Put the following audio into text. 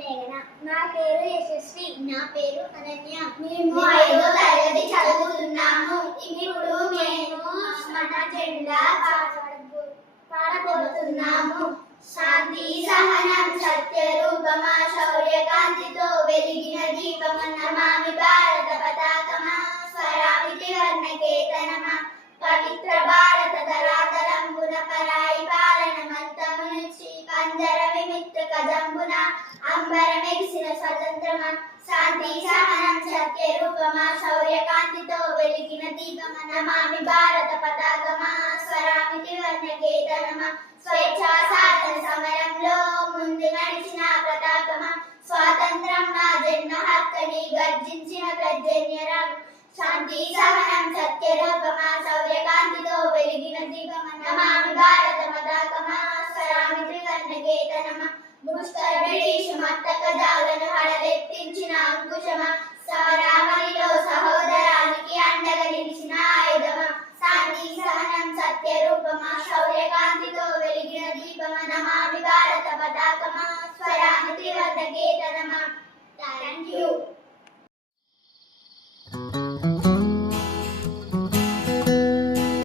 మేఘన. నా పేరు యశస్వి. నా పేరు అనన్య. మేము 5వ తరగతి చదువుతున్నాము. ఇప్పుడు మేము మన జెండా పాడబోతున్నాము. శాంతి సహనం సత్య రూపమా శౌర్యకాంతితో వెలిగిన దీపమన్న నమామి భారత పతాకమా స్వరామితి వర్ణకేతనమా పవిత్ర భారత ధరాతలంబున పరాయి పాలన మంతము నుంచి పంజర విమిత్త కదంబున అంబరమెగిసిన స్వతంత్రమా శాంతి సహనం సత్య రూపమా శౌర్యకాంతితో వెలిగిన దీపమన్న నమామి భారత పతాకమా స్వరామితి వర్ణకేతనమా స్వేచ్ఛా సాధన సమరంలో ముందు నడిచిన ప్రతాపమా స్వాతంత్రం నా జన్మ హక్కని గర్జించిన ప్రజన్యరాం శాంతి సహనం సత్య రూపమా శౌర్యకాంతితో వెలిగిన దీపమన్న నమామి భారత పతాకమా స్వరామి త్రివర్ణకేతనమా ముష్కర బ్రిటిష్ మత్తక జాలను హడలెత్తించిన అంకుశమా సమరామణిలో సహోదరానికి అండగా నిలిచిన ఆయుధమా శాంతి సహనం సత్య రూపమా శౌర్యకాంతితో వెలిగిన దీపమా నమామి భారత పతాకమా స్వరామి త్రివర్ణకేతనమా